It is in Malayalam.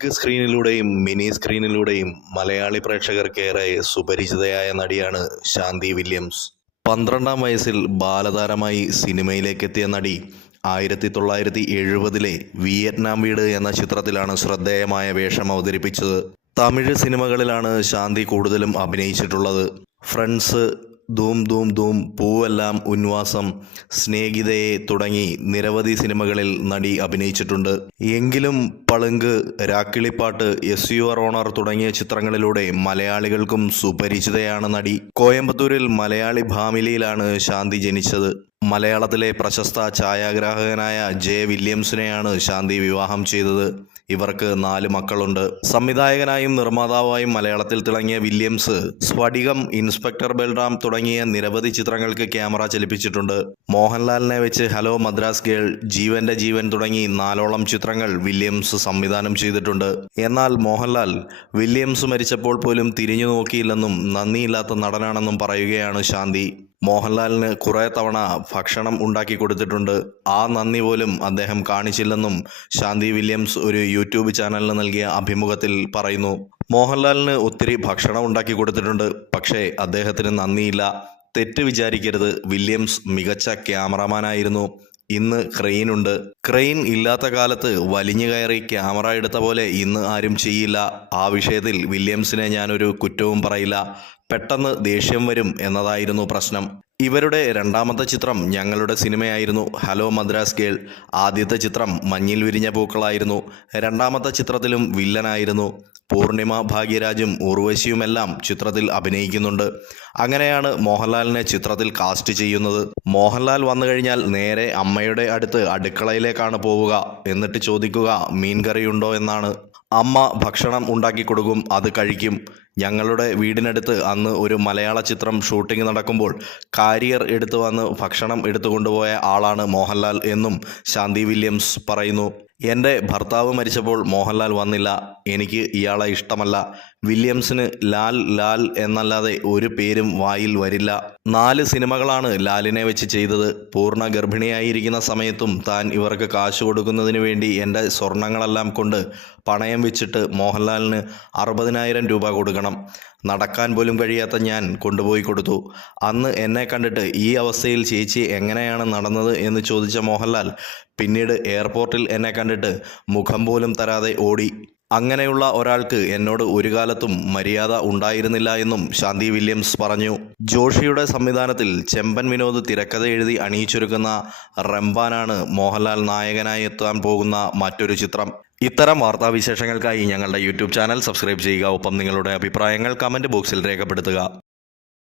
ബിഗ് സ്ക്രീനിലൂടെയും മിനി സ്ക്രീനിലൂടെയും മലയാളി പ്രേക്ഷകർക്കേറെ സുപരിചിതയായ നടിയാണ് ശാന്തി വില്യംസ്. പന്ത്രണ്ടാം വയസ്സിൽ ബാലതാരമായി സിനിമയിലേക്കെത്തിയ നടി ആയിരത്തി തൊള്ളായിരത്തി എഴുപതിലെ വിയറ്റ്നാം വീട് എന്ന ചിത്രത്തിലാണ് ശ്രദ്ധേയമായ വേഷം അവതരിപ്പിച്ചത്. തമിഴ് സിനിമകളിലാണ് ശാന്തി കൂടുതലും അഭിനയിച്ചിട്ടുള്ളത്. ഫ്രണ്ട്സ് ധൂം ധൂം ധൂം പൂവെല്ലാം ഉന്വാസം സ്നേഹിതയെ തുടങ്ങി നിരവധി സിനിമകളിൽ നടി അഭിനയിച്ചിട്ടുണ്ട്. എങ്കിലും Palunku Rakkilippattu S U R owner തുടങ്ങിയ ചിത്രങ്ങളിലൂടെ മലയാളികൾക്കും സുപരിചിതയാണ് നടി. കോയമ്പത്തൂരിൽ മലയാളി ഭാമിലിയിലാണ് ശാന്തി ജനിച്ചത്. മലയാളത്തിലെ പ്രശസ്ത ഛായാഗ്രാഹകനായ ജെ വില്യംസിനെയാണ് ശാന്തി വിവാഹം ചെയ്തത്. ഇവർക്ക് നാല് മക്കളുണ്ട്. സംവിധായകനായും നിർമ്മാതാവായും മലയാളത്തിൽ തിളങ്ങിയ വില്യംസ് സ്ഫടികം ഇൻസ്പെക്ടർ ബൽറാം തുടങ്ങിയ നിരവധി ചിത്രങ്ങൾക്ക് ക്യാമറ ചലിപ്പിച്ചിട്ടുണ്ട്. മോഹൻലാലിനെ വെച്ച് ഹലോ മദ്രാസ് ഗേൾ ജീവന്റെ ജീവൻ തുടങ്ങി നാലോളം ചിത്രങ്ങൾ വില്യംസ് സംവിധാനം ചെയ്തിട്ടുണ്ട്. എന്നാൽ മോഹൻലാൽ വില്യംസ് മരിച്ചപ്പോൾ പോലും തിരിഞ്ഞു നോക്കിയില്ലെന്നും നന്ദിയില്ലാത്ത നടനാണെന്നും പറയുകയാണ് ശാന്തി. മോഹൻലാലിന് കുറേ തവണ ഭക്ഷണം ഉണ്ടാക്കി കൊടുത്തിട്ടുണ്ട്. ആ നന്ദി പോലും അദ്ദേഹം കാണിച്ചില്ലെന്നും ശാന്തി വില്യംസ് ഒരു യൂട്യൂബ് ചാനലിന് നൽകിയ അഭിമുഖത്തിൽ പറയുന്നു. മോഹൻലാലിന് ഒത്തിരി ഭക്ഷണം ഉണ്ടാക്കി കൊടുത്തിട്ടുണ്ട്. പക്ഷേ അദ്ദേഹത്തിന് നന്ദിയില്ല. തെറ്റ് വിചാരിക്കരുത്. വില്യംസ് മികച്ച ക്യാമറമാനായിരുന്നു. ഇന്ന് ക്രെയിൻ ഉണ്ട് ക്രെയിൻ ഇല്ലാത്ത കാലത്ത് വലിഞ്ഞു കയറി ക്യാമറ എടുത്ത പോലെ ഇന്ന് ആരും ചെയ്യില്ല. ആ വിഷയത്തിൽ വില്യംസിനെ ഞാനൊരു കുറ്റവും പറയില്ല. പെട്ടെന്ന് ദേഷ്യം വരും എന്നതായിരുന്നു പ്രശ്നം. ഇവരുടെ രണ്ടാമത്തെ ചിത്രം ഞങ്ങളുടെ സിനിമയായിരുന്നു ഹലോ മദ്രാസ് ഗേൾ. ആദ്യത്തെ ചിത്രം മഞ്ഞിൽ വിരിഞ്ഞ പൂക്കളായിരുന്നു. രണ്ടാമത്തെ ചിത്രത്തിലും വില്ലനായിരുന്നു. പൂർണിമ ഭാഗ്യരാജും ഉർവശിയുമെല്ലാം ചിത്രത്തിൽ അഭിനയിക്കുന്നുണ്ട്. അങ്ങനെയാണ് മോഹൻലാലിനെ ചിത്രത്തിൽ കാസ്റ്റ് ചെയ്യുന്നത്. മോഹൻലാൽ വന്നു കഴിഞ്ഞാൽ നേരെ അമ്മയുടെ അടുത്ത് അടുക്കളയിലേക്കാണ് പോവുക. എന്നിട്ട് ചോദിക്കുക മീൻ കറിയുണ്ടോ എന്നാണ്. അമ്മ ഭക്ഷണം ഉണ്ടാക്കി കൊടുക്കും അത് കഴിക്കും. ഞങ്ങളുടെ വീടിനടുത്ത് അന്ന് ഒരു മലയാള ചിത്രം ഷൂട്ടിംഗ് നടക്കുമ്പോൾ കാരിയർ എടുത്തു വന്ന് ഭക്ഷണം എടുത്തു കൊണ്ടുപോയ ആളാണ് മോഹൻലാൽ എന്നും ശാന്തി വില്യംസ് പറയുന്നു. എന്റെ ഭർത്താവ് മരിച്ചപ്പോൾ മോഹൻലാൽ വന്നില്ല. എനിക്ക് ഇയാളെ ഇഷ്ടമല്ല. വില്യംസിന് ലാൽ ലാൽ എന്നല്ലാതെ ഒരു പേരും വായിൽ വരില്ല. നാല് സിനിമകളാണ് ലാലിനെ വെച്ച് ചെയ്തത്. പൂർണ ഗർഭിണിയായിരിക്കുന്ന സമയത്തും താൻ ഇവർക്ക് കാശ് കൊടുക്കുന്നതിന് വേണ്ടി എന്റെ സ്വർണങ്ങളെല്ലാം കൊണ്ട് പണയം വെച്ചിട്ട് മോഹൻലാലിന് അറുപതിനായിരം രൂപ കൊടുക്കണം. നടക്കാൻ പോലും കഴിയാത്ത ഞാൻ കൊണ്ടുപോയി കൊടുത്തു. അന്ന് എന്നെ കണ്ടിട്ട് ഈ അവസ്ഥയിൽ ചേച്ചി എങ്ങനെയാണ് നടന്നത് എന്ന് ചോദിച്ച മോഹൻലാൽ പിന്നീട് എയർപോർട്ടിൽ എന്നെ കണ്ടിട്ട് മുഖം പോലും തരാതെ ഓടി. അങ്ങനെയുള്ള ഒരാൾക്ക് എന്നോട് ഒരു കാലത്തും മര്യാദ ഉണ്ടായിരുന്നില്ല എന്നും ശാന്തി വില്യംസ് പറഞ്ഞു. ജോഷിയുടെ സംവിധാനത്തിൽ ചെമ്പൻ വിനോദ് തിരക്കഥ എഴുതി അണിയിച്ചൊരുക്കുന്ന റംബാനാണ് മോഹൻലാൽ നായകനായി എത്താൻ പോകുന്ന മറ്റൊരു ചിത്രം. ഇത്തരം വാർത്താവിശേഷങ്ങൾക്കായി ഞങ്ങളുടെ യൂട്യൂബ് ചാനൽ സബ്സ്ക്രൈബ് ചെയ്യുക. ഒപ്പം നിങ്ങളുടെ അഭിപ്രായങ്ങൾ കമന്റ് ബോക്സിൽ രേഖപ്പെടുത്തുക.